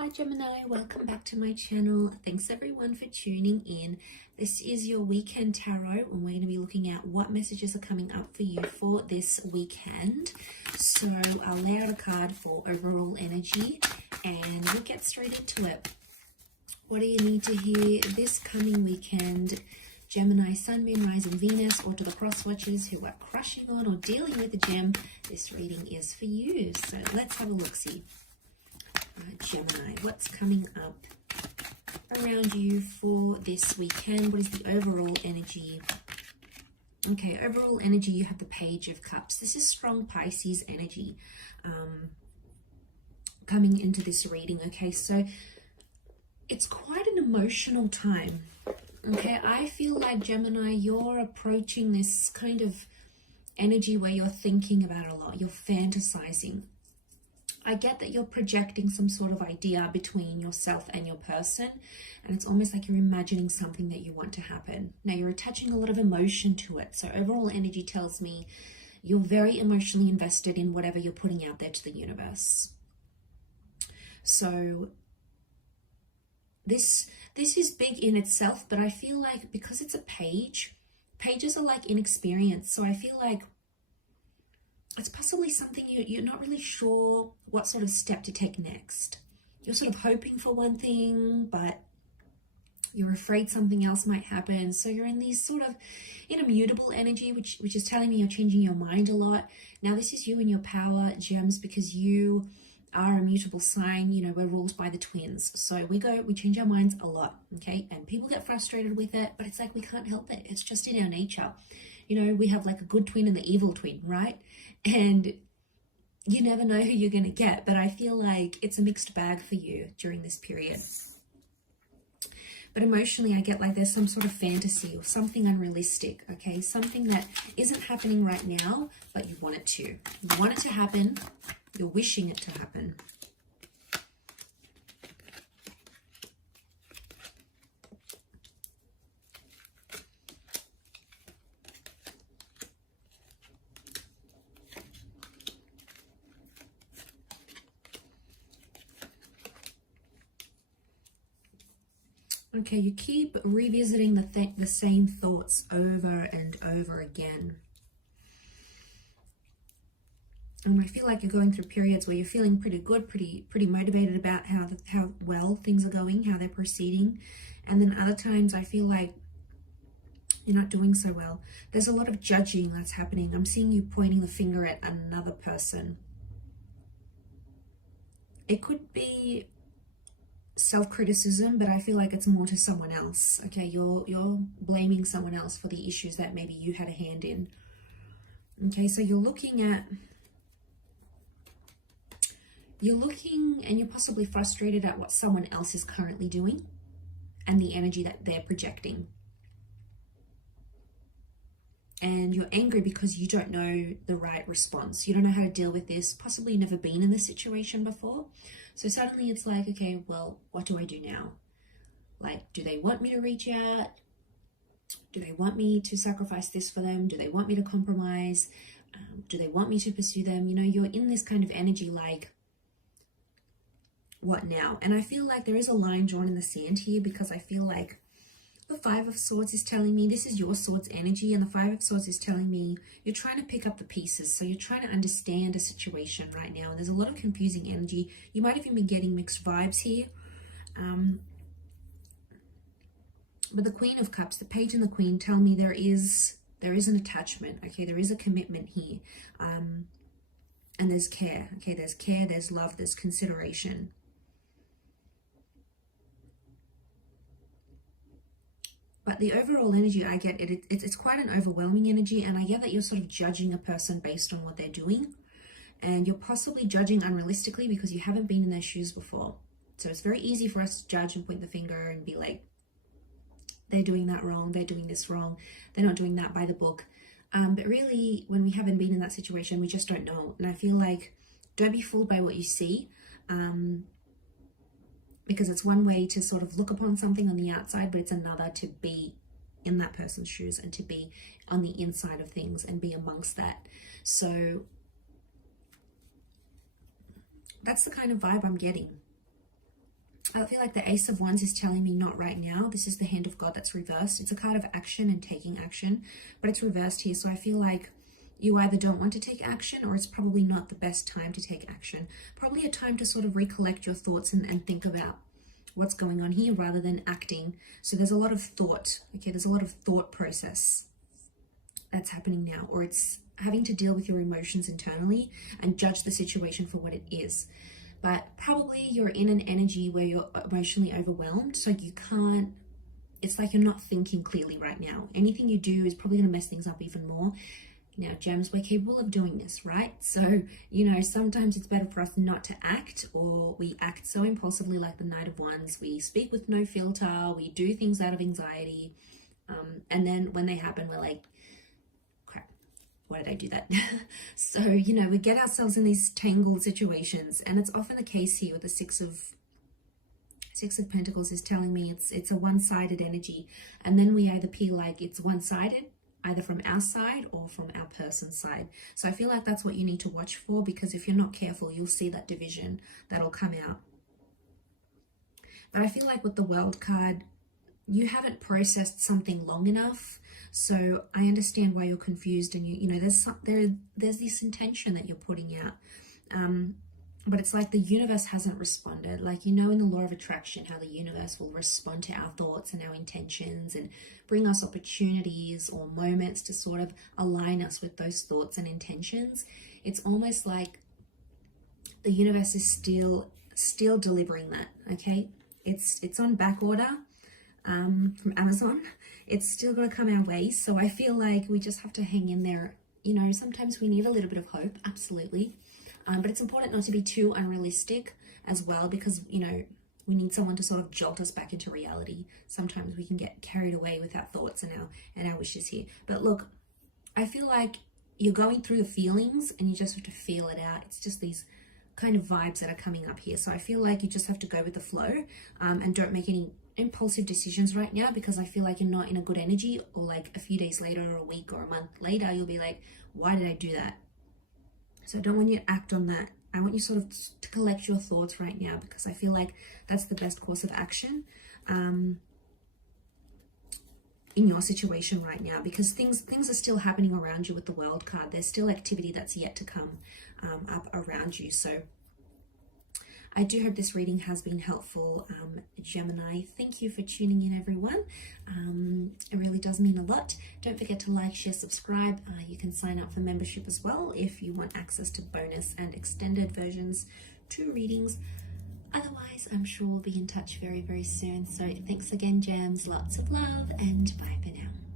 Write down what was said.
Hi Gemini, welcome back to my channel. Thanks everyone for tuning in. This is your weekend tarot and we're going to be looking at what messages are coming up for you for this weekend. So I'll lay out a card for overall energy and we'll get straight into it. What do you need to hear this coming weekend? Gemini, Sun, Moon, Rising, Venus, or to the cross watchers who are crushing on or dealing with a gem, this reading is for you. So let's have a look-see. Gemini, what's coming up around you for this weekend? What is the overall energy? Okay, overall energy, you have the Page of Cups. This is strong Pisces energy coming into this reading. Okay, so it's quite an emotional time. Okay, I feel like Gemini, you're approaching this kind of energy where you're thinking about it a lot. You're fantasizing. I get that you're projecting some sort of idea between yourself and your person, and it's almost like you're imagining something that you want to happen. Now, you're attaching a lot of emotion to it. So overall energy tells me you're very emotionally invested in whatever you're putting out there to the universe. So this is big in itself, but I feel like because it's a page, pages are like inexperienced. So I feel like it's possibly something you're not really sure what sort of step to take next. You're sort of hoping for one thing, but you're afraid something else might happen. So you're in these sort of immutable energy, which is telling me you're changing your mind a lot. Now, this is you and your power, gems, because you are a mutable sign. You know, we're ruled by the twins. So we change our minds a lot, okay? And people get frustrated with it, but it's like we can't help it. It's just in our nature. You know, we have like a good twin and the evil twin, right? And you never know who you're going to get, but I feel like it's a mixed bag for you during this period. But emotionally, I get like there's some sort of fantasy or something unrealistic, okay? Something that isn't happening right now, but you want it to. You want it to happen. You're wishing it to happen. Okay, you keep revisiting the same thoughts over and over again. And I feel like you're going through periods where you're feeling pretty good, pretty motivated about how well things are going, how they're proceeding. And then other times I feel like you're not doing so well. There's a lot of judging that's happening. I'm seeing you pointing the finger at another person. It could be self-criticism, but I feel like it's more to someone else. Okay, you're blaming someone else for the issues that maybe you had a hand in. Okay, so you're looking and you're possibly frustrated at what someone else is currently doing and the energy that they're projecting. And you're angry because you don't know the right response. You don't know how to deal with this. Possibly never been in this situation before. So suddenly it's like, okay, well, what do I do now? Like, do they want me to reach out? Do they want me to sacrifice this for them? Do they want me to compromise? Do they want me to pursue them? You know, you're in this kind of energy like, what now? And I feel like there is a line drawn in the sand here because I feel like the Five of Swords is telling me this is your Swords energy, and the Five of Swords is telling me you're trying to pick up the pieces. So you're trying to understand a situation right now, and there's a lot of confusing energy. You might even be getting mixed vibes here. But the Queen of Cups, the Page and the Queen tell me there is an attachment, okay? There is a commitment here. And there's care, okay? There's care, there's love, there's consideration. But the overall energy I get, it's quite an overwhelming energy, and I get that you're sort of judging a person based on what they're doing, and you're possibly judging unrealistically because you haven't been in their shoes before. So it's very easy for us to judge and point the finger and be like, they're doing that wrong, they're doing this wrong, they're not doing that by the book. But really, when we haven't been in that situation, we just don't know. And I feel like, don't be fooled by what you see. Because it's one way to sort of look upon something on the outside, but it's another to be in that person's shoes and to be on the inside of things and be amongst that. So that's the kind of vibe I'm getting. I feel like the Ace of Wands is telling me not right now. This is the Hand of God that's reversed. It's a card of action and taking action, but it's reversed here. So I feel like you either don't want to take action, or it's probably not the best time to take action. Probably a time to sort of recollect your thoughts and think about what's going on here rather than acting. So there's a lot of thought, okay? There's a lot of thought process that's happening now, or it's having to deal with your emotions internally and judge the situation for what it is. But probably you're in an energy where you're emotionally overwhelmed, so you can't, it's like you're not thinking clearly right now. Anything you do is probably going to mess things up even more. Now, gems, we're capable of doing this, right? So, you know, sometimes it's better for us not to act, or we act so impulsively like the Knight of Wands. We speak with no filter. We do things out of anxiety. And then when they happen, we're like, crap, why did I do that? So, you know, we get ourselves in these tangled situations. And it's often the case here with the Six of Pentacles is telling me it's a one-sided energy. And then we either feel like it's one-sided, either from our side or from our person's side. So I feel like that's what you need to watch for, because if you're not careful, you'll see that division that'll come out. But I feel like with the World card, you haven't processed something long enough. So I understand why you're confused, and you know there's this intention that you're putting out. But it's like the universe hasn't responded. Like, you know, in the law of attraction, how the universe will respond to our thoughts and our intentions and bring us opportunities or moments to sort of align us with those thoughts and intentions. It's almost like the universe is still delivering that, okay? It's on back order from Amazon. It's still got to come our way. So I feel like we just have to hang in there. You know, sometimes we need a little bit of hope, absolutely. But it's important not to be too unrealistic as well, because, you know, we need someone to sort of jolt us back into reality. Sometimes we can get carried away with our thoughts and our wishes here. But look, I feel like you're going through the feelings and you just have to feel it out. It's just these kind of vibes that are coming up here. So I feel like you just have to go with the flow, and don't make any impulsive decisions right now, because I feel like you're not in a good energy, or like a few days later or a week or a month later, you'll be like, why did I do that? So I don't want you to act on that. I want you sort of to collect your thoughts right now, because I feel like that's the best course of action in your situation right now, because things are still happening around you with the World card. There's still activity that's yet to come up around you. So I do hope this reading has been helpful, Gemini. Thank you for tuning in, everyone. It really does mean a lot. Don't forget to like, share, subscribe. You can sign up for membership as well if you want access to bonus and extended versions to readings. Otherwise, I'm sure we'll be in touch very, very soon. So thanks again, gems. Lots of love, and bye for now.